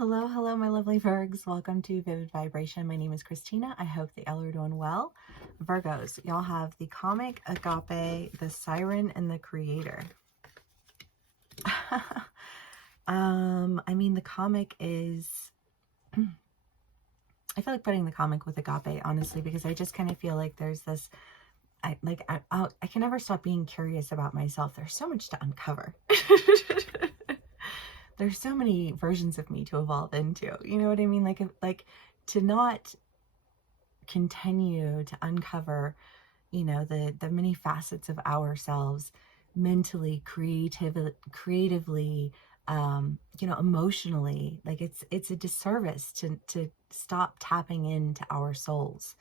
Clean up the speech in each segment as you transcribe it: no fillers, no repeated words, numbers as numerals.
Hello, hello, my lovely Virgs. Welcome to Vivid Vibration. My name is Christina. I hope that y'all are doing well. Virgos, y'all have the comic agape, the siren, and the creator. I mean, the comic is... I feel like putting the comic with agape, honestly, because I just kind of feel like there's this... I can never stop being curious about myself. There's so much to uncover. There's so many versions of me to evolve into. You know what I mean? Like to not continue to uncover, you know, the many facets of ourselves, mentally, creatively, you know, emotionally. Like it's a disservice to stop tapping into our souls.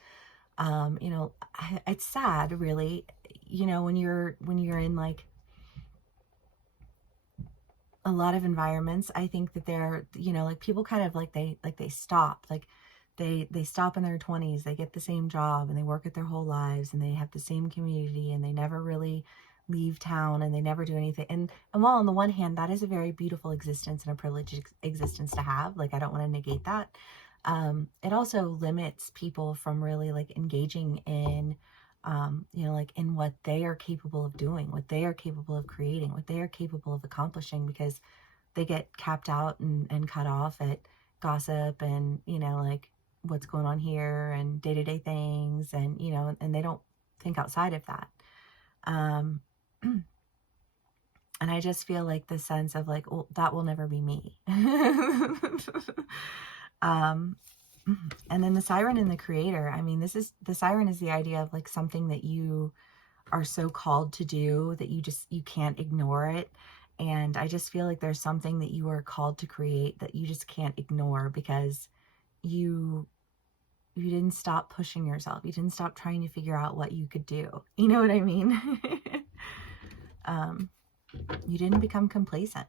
You know, it's sad, really, you know, when you're in like a lot of environments. I think that they're, you know, like people kind of like they stop, like they stop in their 20s, they get the same job and they work it their whole lives and they have the same community and they never really leave town and they never do anything. And while on the one hand, that is a very beautiful existence and a privileged existence to have, like I don't want to negate that. It also limits people from really like engaging in you know, like in what they are capable of doing, what they are capable of creating, what they are capable of accomplishing, because they get capped out and cut off at gossip and, you know, like what's going on here and day-to-day things, and, you know, and they don't think outside of that. And I just feel like the sense of like, well, that will never be me. And then the siren and the creator. I mean, the siren is the idea of like something that you are so called to do that you can't ignore it. And I just feel like there's something that you are called to create that you just can't ignore, because you didn't stop pushing yourself. You didn't stop trying to figure out what you could do. You know what I mean? You didn't become complacent.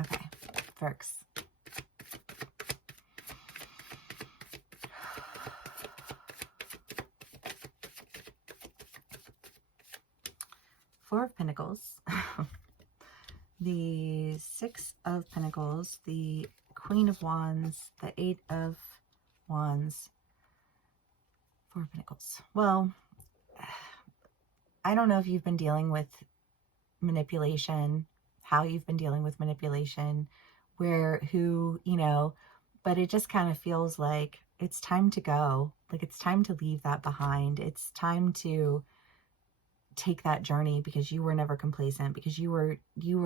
Okay, Virks. Four of Pentacles, the Six of Pentacles, the Queen of Wands, the Eight of Wands, Four of Pentacles. Well, I don't know if you've been dealing with manipulation, how you've been dealing with manipulation, who, you know, but it just kind of feels like it's time to go. Like it's time to leave that behind. It's time to take that journey, because you were never complacent, because you were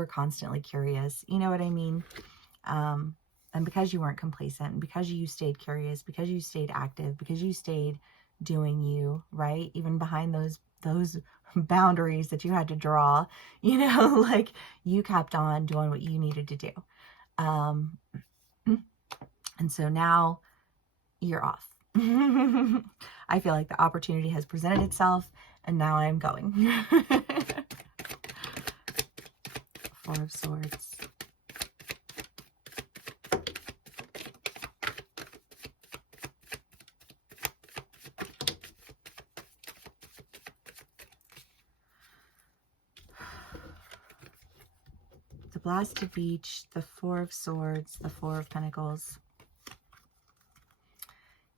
constantly curious. You know what I mean? And because you weren't complacent, because you stayed curious, because you stayed active, because you stayed doing you, right? Even behind those boundaries that you had to draw, you know, like you kept on doing what you needed to do. And so now you're off. I feel like the opportunity has presented itself and now I'm going. Four of Swords. The Blasted Beach, the Four of Swords, the Four of Pentacles.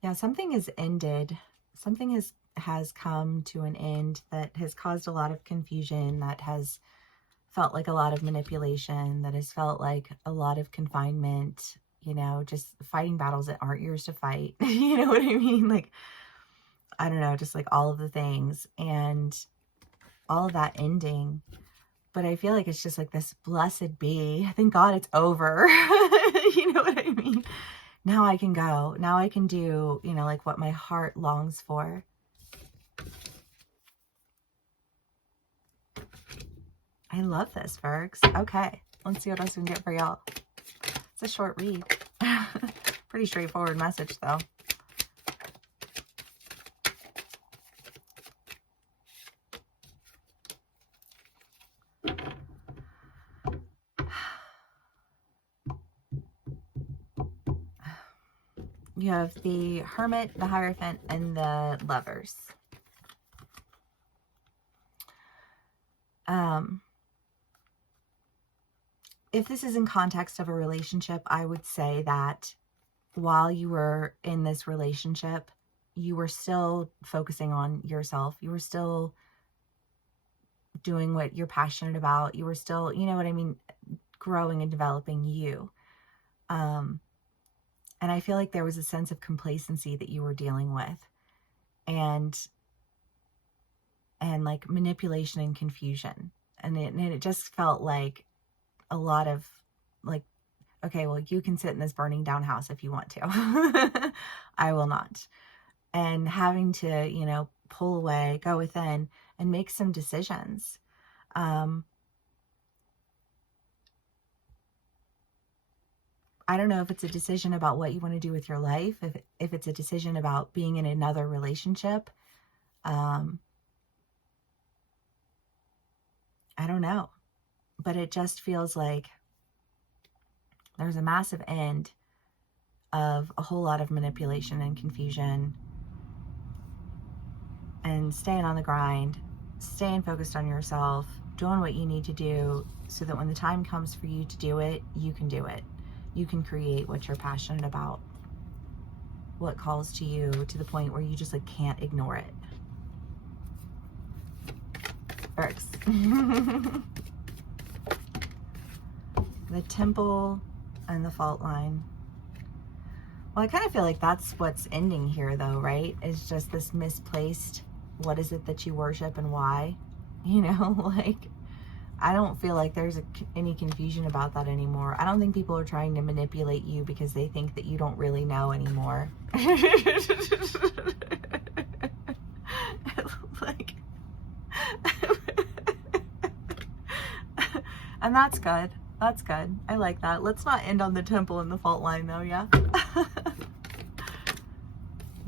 Yeah, something has ended. Something has come to an end that has caused a lot of confusion, that has felt like a lot of manipulation, that has felt like a lot of confinement, you know, just fighting battles that aren't yours to fight. You know what I mean? Like, I don't know, just like all of the things and all of that ending. But I feel like it's just like this blessed be. Thank God it's over. You know what I mean? Now I can go. Now I can do, you know, like what my heart longs for. I love this, Virgs. Okay, let's see what else we can get for y'all. It's a short read. Pretty straightforward message, though. You have the Hermit, the Hierophant, and the Lovers. Um, if this is in context of a relationship, I would say that while you were in this relationship, you were still focusing on yourself. You were still doing what you're passionate about. You were still, you know what I mean, growing and developing you. Um, and I feel like there was a sense of complacency that you were dealing with, and like manipulation and confusion. And it just felt like a lot of like, okay, well, you can sit in this burning down house if you want to. I will not. And having to, pull away, go within, and make some decisions. I don't know if it's a decision about what you want to do with your life, if it's a decision about being in another relationship. I don't know. But it just feels like there's a massive end of a whole lot of manipulation and confusion, and staying on the grind, staying focused on yourself, doing what you need to do so that when the time comes for you to do it, you can do it. You can create what you're passionate about, what calls to you, to the point where you just like can't ignore it. Works. The temple and the fault line. Well, I kind of feel like that's what's ending here, though, right? It's just this misplaced, what is it that you worship and why? Like, I don't feel like there's any confusion about that anymore. I don't think people are trying to manipulate you because they think that you don't really know anymore. Like, and that's good. That's good. I like that. Let's not end on the temple and the fault line, though, yeah?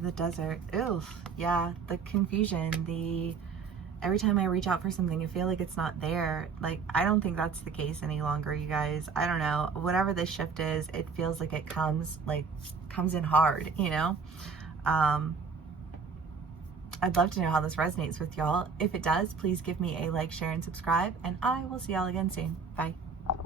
The desert. Oof. Yeah, the confusion, every time I reach out for something, I feel like it's not there. Like, I don't think that's the case any longer, you guys. I don't know. Whatever this shift is, it feels like it comes in hard, I'd love to know how this resonates with y'all. If it does, please give me a like, share, and subscribe, and I will see y'all again soon. Bye.